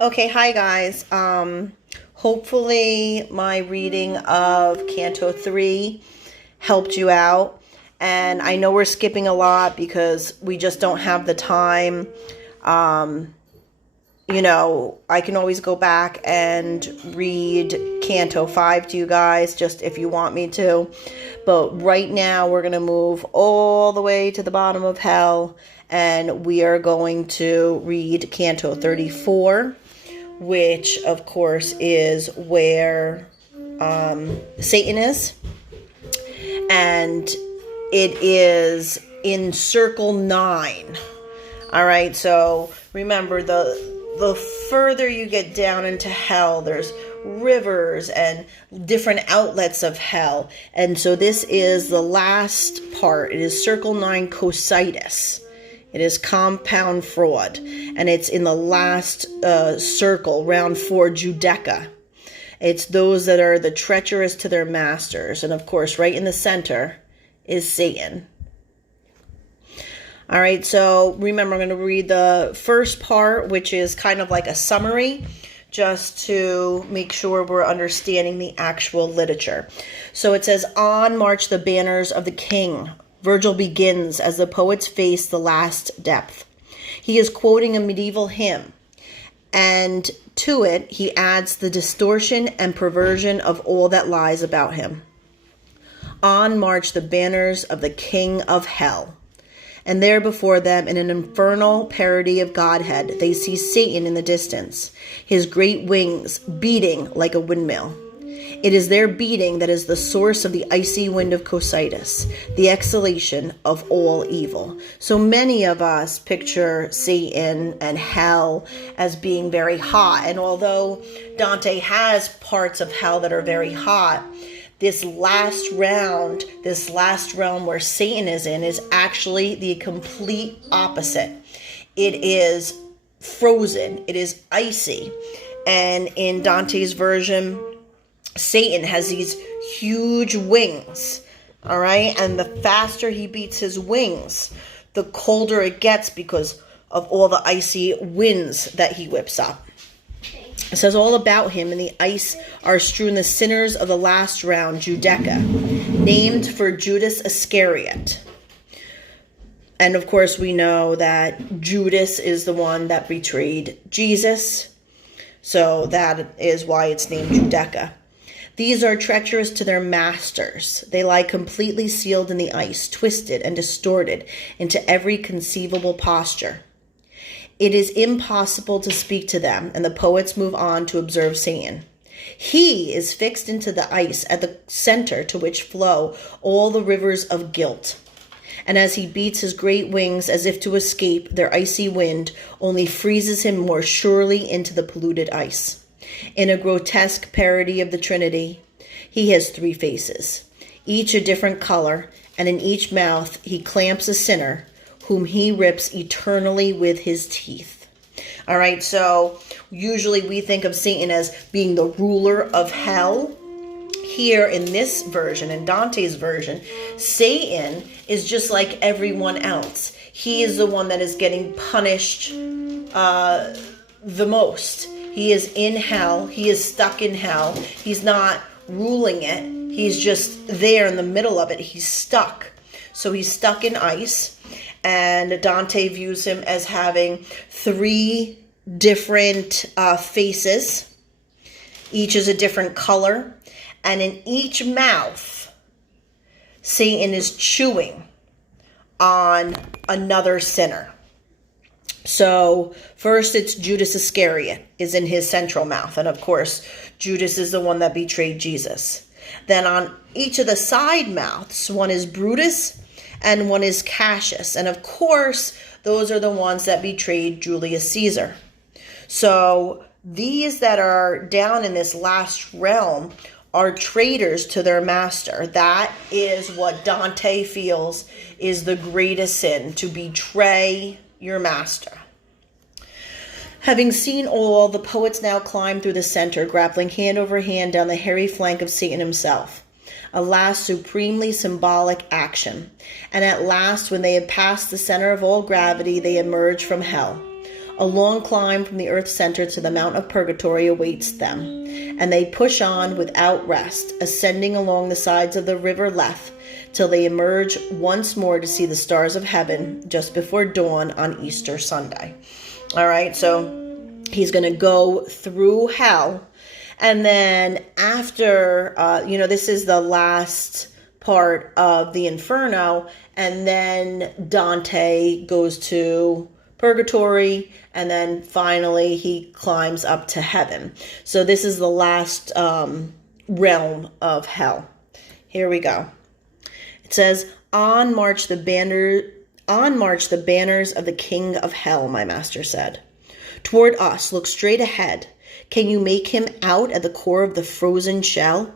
Okay, hi guys. Hopefully my reading of Canto 3 helped you out. And I know we're skipping a lot because we just don't have the time. Um, I can always go back and read Canto 5 to you guys just if you want me to. But right now we're going to move all the way to the bottom of hell and we are going to read Canto 34, which of course is where Satan is. And it is in circle 9. All right, so remember the further you get down into hell, there's rivers and different outlets of hell. And so this is the last part. It is circle 9, Cositus. It is compound fraud. And it's in the last circle, round 4, Judeca. It's those that are the treacherous to their masters. And of course, right in the center is Satan. All right, so remember, I'm going to read the first part, which is kind of like a summary, just to make sure we're understanding the actual literature. So it says, "On march the banners of the king." Virgil begins as the poets face the last depth. He is quoting a medieval hymn, and to it he adds the distortion and perversion of all that lies about him. On march the banners of the king of hell. And there before them, in an infernal parody of Godhead, they see Satan in the distance, his great wings beating like a windmill. It is their beating that is the source of the icy wind of Cositus, the exhalation of all evil. So many of us picture Satan and hell as being very hot. And although Dante has parts of hell that are very hot, this last realm where Satan is in, is actually the complete opposite. It is frozen. It is icy. And in Dante's version, Satan has these huge wings. All right. And the faster he beats his wings, the colder it gets because of all the icy winds that he whips up. It says, all about him in the ice are strewn the sinners of the last round, Judeca, named for Judas Iscariot. And of course, we know that Judas is the one that betrayed Jesus. So that is why it's named Judeca. These are treacherous to their masters. They lie completely sealed in the ice, twisted and distorted into every conceivable posture. It is impossible to speak to them, and the poets move on to observe Satan. He is fixed into the ice at the center to which flow all the rivers of guilt. And as he beats his great wings as if to escape, their icy wind only freezes him more surely into the polluted ice. In a grotesque parody of the Trinity, he has 3 faces, each a different color, and in each mouth he clamps a sinner, whom he rips eternally with his teeth. All right, so usually we think of Satan as being the ruler of hell. Here in this version, in Dante's version, Satan is just like everyone else. He is the one that is getting punished the most. He is in hell. He is stuck in hell. He's not ruling it. He's just there in the middle of it. He's stuck. So he's stuck in ice. And Dante views him as having 3 different faces. Each is a different color. And in each mouth, Satan is chewing on another sinner. So first it's Judas Iscariot is in his central mouth. And of course, Judas is the one that betrayed Jesus. Then on each of the side mouths, one is Brutus and one is Cassius. And of course, those are the ones that betrayed Julius Caesar. So these that are down in this last realm are traitors to their master. That is what Dante feels is the greatest sin, to betray your master. Having seen all, the poets now climb through the center, grappling hand over hand down the hairy flank of Satan himself. A last supremely symbolic action. And at last, when they have passed the center of all gravity, they emerge from hell. A long climb from the earth's center to the Mount of Purgatory awaits them, and they push on without rest, ascending along the sides of the river Lethe till they emerge once more to see the stars of heaven just before dawn on Easter Sunday. All right, so he's going to go through hell, and then after, this is the last part of the Inferno, and then Dante goes to purgatory, and then finally he climbs up to heaven. So this is the last realm of hell. Here we go. It says, on march the banners of the king of hell, my master said. Toward us, look straight ahead. Can you make him out at the core of the frozen shell?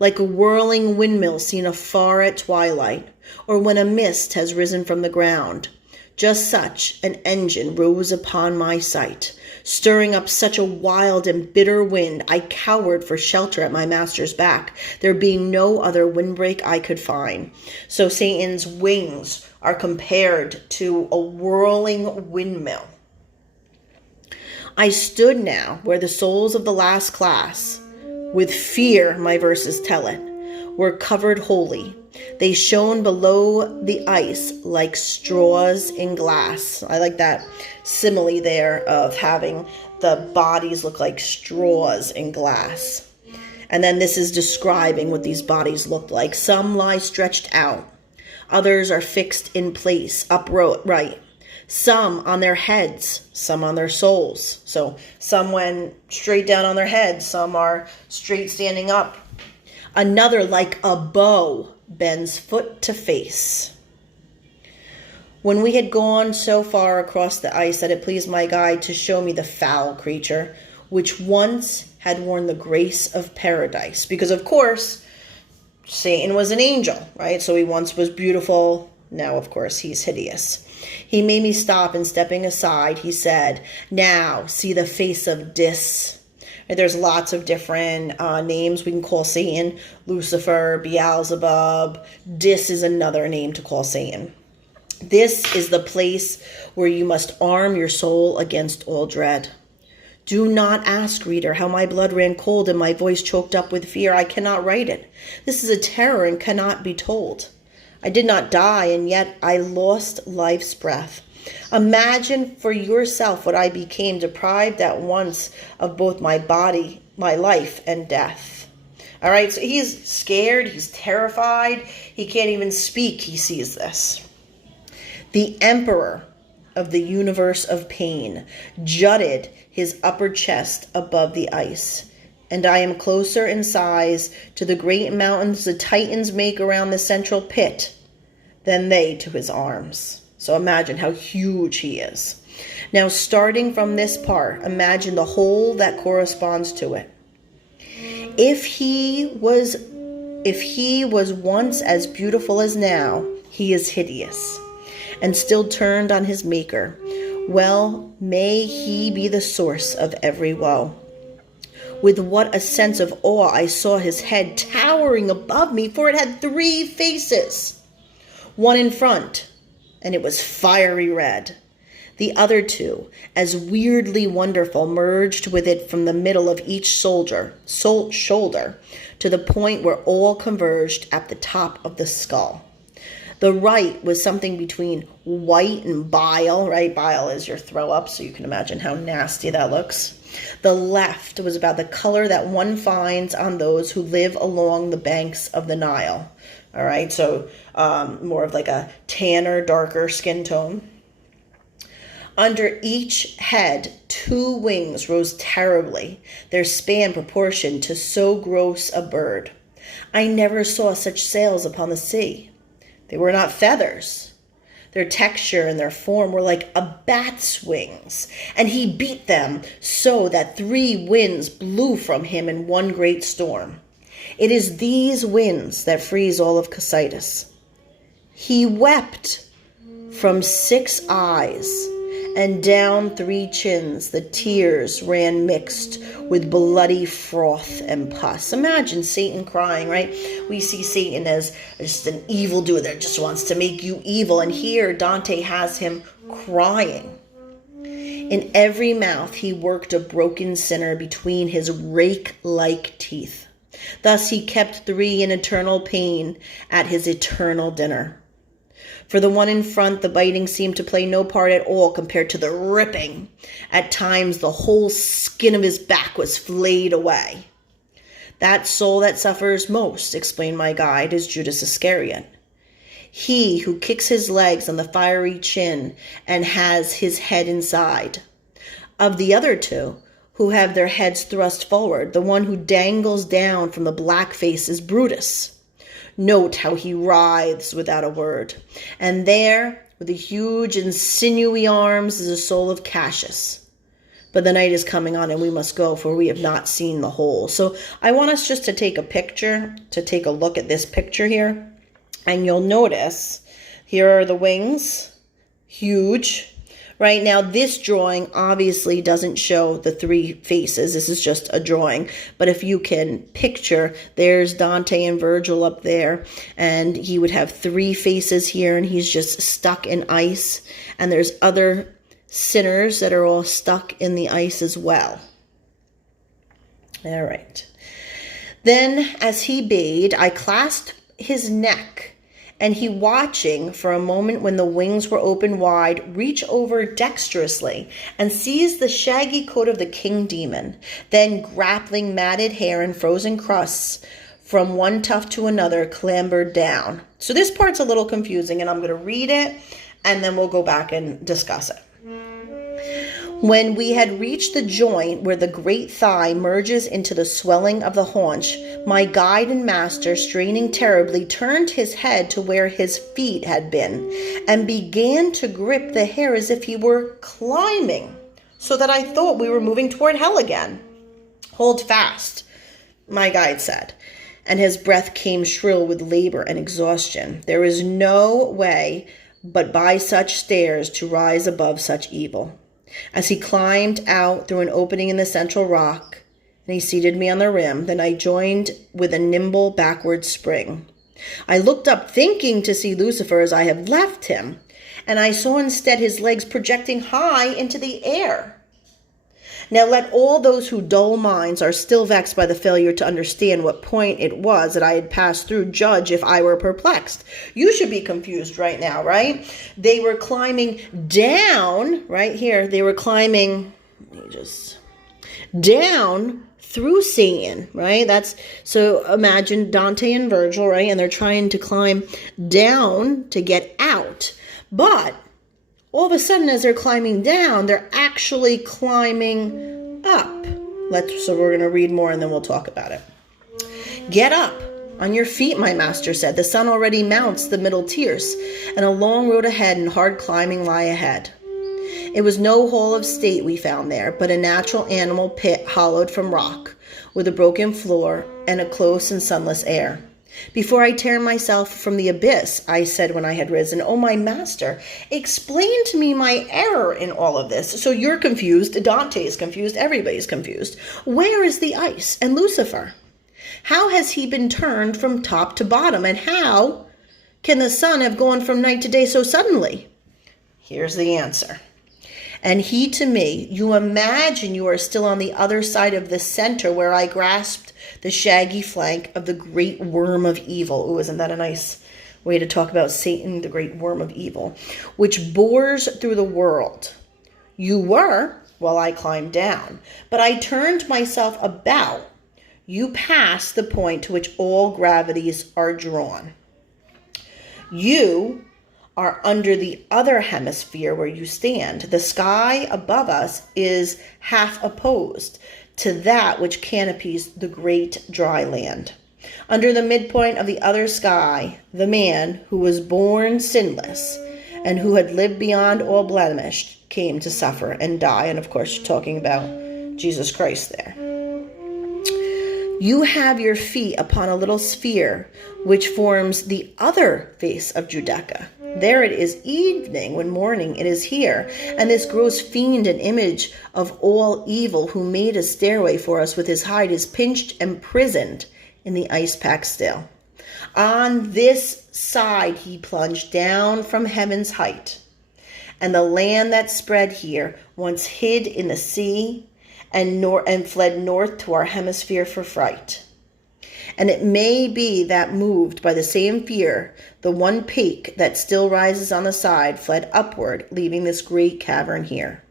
Like a whirling windmill seen afar at twilight, or when a mist has risen from the ground. Just such an engine rose upon my sight, stirring up such a wild and bitter wind, I cowered for shelter at my master's back, there being no other windbreak I could find. So Satan's wings are compared to a whirling windmill. I stood now where the souls of the last class, with fear, my verses tell it, were covered wholly. They shone below the ice like straws in glass. I like that simile there of having the bodies look like straws in glass. And then this is describing what these bodies looked like. Some lie stretched out. Others are fixed in place, upright. Some on their heads, some on their souls. So some went straight down on their heads, some are straight standing up. Another like a bow bends foot to face. When we had gone so far across the ice that it pleased my guide to show me the foul creature, which once had worn the grace of paradise. Because of course, Satan was an angel, right? So he once was beautiful. Now, of course, he's hideous. He made me stop, and stepping aside, he said, now see the face of Dis. There's lots of different names we can call Satan. Lucifer, Beelzebub. Dis is another name to call Satan. This is the place where you must arm your soul against all dread. Do not ask, reader, how my blood ran cold and my voice choked up with fear. I cannot write it. This is a terror and cannot be told. I did not die, and yet I lost life's breath. Imagine for yourself what I became, deprived at once of both my body, my life, and death. All right, so he's scared, he's terrified, he can't even speak, he sees this. The emperor of the universe of pain jutted his upper chest above the ice, and I am closer in size to the great mountains the Titans make around the central pit than they to his arms. So imagine how huge he is. Now, starting from this part, imagine the whole that corresponds to it. If he was once as beautiful as now, he is hideous, and still turned on his maker. Well, may he be the source of every woe. With what a sense of awe I saw his head towering above me, for it had 3 faces. One in front, and it was fiery red. The other 2, as weirdly wonderful, merged with it from the middle of each shoulder to the point where all converged at the top of the skull. The right was something between white and bile, right? Bile is your throw up, so you can imagine how nasty that looks. The left was about the color that one finds on those who live along the banks of the Nile. All right, so more of like a tanner, darker skin tone. Under each head, 2 wings rose terribly, their span proportioned to so gross a bird. I never saw such sails upon the sea. They were not feathers. Their texture and their form were like a bat's wings, and he beat them so that 3 winds blew from him in one great storm. It is these winds that freeze all of Cocytus. He wept from 6 eyes, and down 3 chins the tears ran mixed with bloody froth and pus. Imagine Satan crying, right? We see Satan as just an evildoer that just wants to make you evil, and here Dante has him crying. In every mouth he worked a broken sinner between his rake-like teeth. Thus he kept 3 in eternal pain at his eternal dinner. For the one in front, the biting seemed to play no part at all compared to the ripping. At times, the whole skin of his back was flayed away. That soul that suffers most, explained my guide, is Judas Iscariot. He who kicks his legs on the fiery chin and has his head inside. Of the other 2, who have their heads thrust forward, the one who dangles down from the black face is Brutus. Note how he writhes without a word. And there, with the huge and sinewy arms, is the soul of Cassius. But the night is coming on and we must go, for we have not seen the whole. So I want us just to take a picture, to take a look at this picture here. And you'll notice, here are the wings, huge. Right now, this drawing obviously doesn't show the 3 faces. This is just a drawing. But if you can picture, there's Dante and Virgil up there. And he would have 3 faces here, and he's just stuck in ice. And there's other sinners that are all stuck in the ice as well. All right. Then, as he bade, I clasped his neck, and he, watching for a moment when the wings were open wide, reached over dexterously and seized the shaggy coat of the king demon, then grappling matted hair and frozen crusts from one tuft to another, clambered down. So this part's a little confusing, and I'm going to read it, and then we'll go back and discuss it. When we had reached the joint where the great thigh merges into the swelling of the haunch, my guide and master, straining terribly, turned his head to where his feet had been and began to grip the hair as if he were climbing, so that I thought we were moving toward hell again. Hold fast, my guide said, and his breath came shrill with labor and exhaustion. There is no way but by such stairs to rise above such evil. As he climbed out through an opening in the central rock, and he seated me on the rim, then I joined with a nimble backward spring. I looked up, thinking to see Lucifer as I had left him, and I saw instead his legs projecting high into the air. Now let all those whose dull minds are still vexed by the failure to understand what point it was that I had passed through judge if I were perplexed. You should be confused right now, right? They were climbing down, right here, they were climbing, down through Satan, right? So imagine Dante and Virgil, right? And they're trying to climb down to get out. But all of a sudden, as they're climbing down, they're actually climbing up. So we're going to read more and then we'll talk about it. Get up on your feet, my master said. The sun already mounts the middle tiers, and a long road ahead and hard climbing lie ahead. It was no hall of state we found there, but a natural animal pit hollowed from rock, with a broken floor and a close and sunless air. Before I tear myself from the abyss, I said when I had risen, "Oh, my master, explain to me my error in all of this." So you're confused, Dante is confused, everybody's confused. Where is the ice and Lucifer? How has he been turned from top to bottom? And how can the sun have gone from night to day so suddenly? Here's the answer. And he to me, "You imagine you are still on the other side of the center where I grasped the shaggy flank of the great worm of evil." Ooh, isn't that a nice way to talk about Satan, the great worm of evil, which bores through the world. You were, while I climbed down, but I turned myself about. You passed the point to which all gravities are drawn. You are under the other hemisphere where you stand. The sky above us is half opposed to that which canopies the great dry land. Under the midpoint of the other sky, the man who was born sinless and who had lived beyond all blemish came to suffer and die. And of course, talking about Jesus Christ there. You have your feet upon a little sphere which forms the other face of Judeca. There it is evening, when morning it is here, and this gross fiend and image of all evil who made a stairway for us with his hide is pinched and prisoned in the ice pack still. On this side he plunged down from heaven's height, And the land that spread here once hid in the sea and fled north to our hemisphere for fright. And it may be that moved by the same fear, the one peak that still rises on the side fled upward, leaving this great cavern here.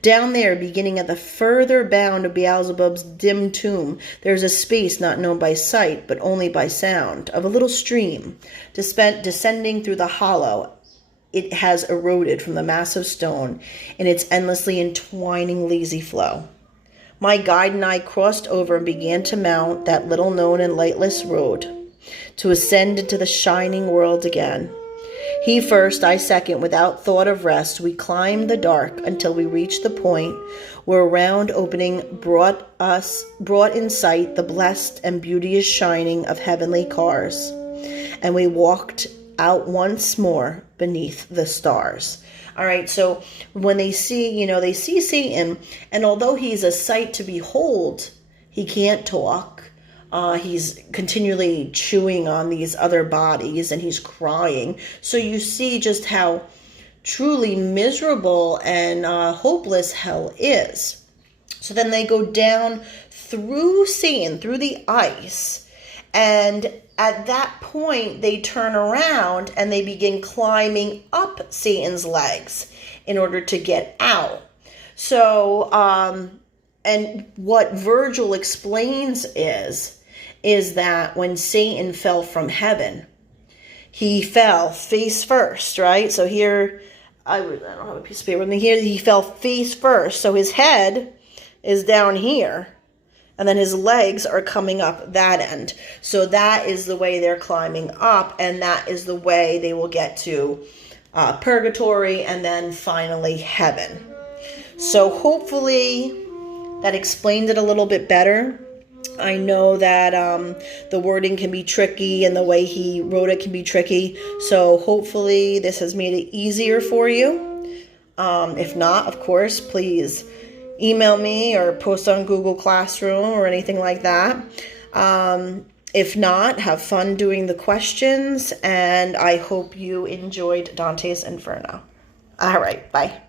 Down there, beginning at the further bound of Beelzebub's dim tomb, there is a space not known by sight, but only by sound, of a little stream, descending through the hollow. It has eroded from the massive stone in its endlessly entwining lazy flow. My guide and I crossed over and began to mount that little known and lightless road, to ascend into the shining world again. He first, I second, without thought of rest, we climbed the dark until we reached the point where a round opening brought in sight the blessed and beauteous shining of heavenly cars, and we walked out once more beneath the stars. All right, so when they see, they see Satan, and although he's a sight to behold, he can't talk. He's continually chewing on these other bodies, and he's crying. So you see just how truly miserable and hopeless hell is. So then they go down through Satan, through the ice, and at that point, they turn around and they begin climbing up Satan's legs in order to get out. So, and what Virgil explains is that when Satan fell from heaven, he fell face first, right? So here, I don't have a piece of paper with me here. He fell face first. So his head is down here. And then his legs are coming up that end. So that is the way they're climbing up. And that is the way they will get to purgatory and then finally heaven. So hopefully that explained it a little bit better. I know that the wording can be tricky and the way he wrote it can be tricky. So hopefully this has made it easier for you. If not, of course, please email me or post on Google Classroom or anything like that. If not, have fun doing the questions, and I hope you enjoyed Dante's Inferno. All right, bye.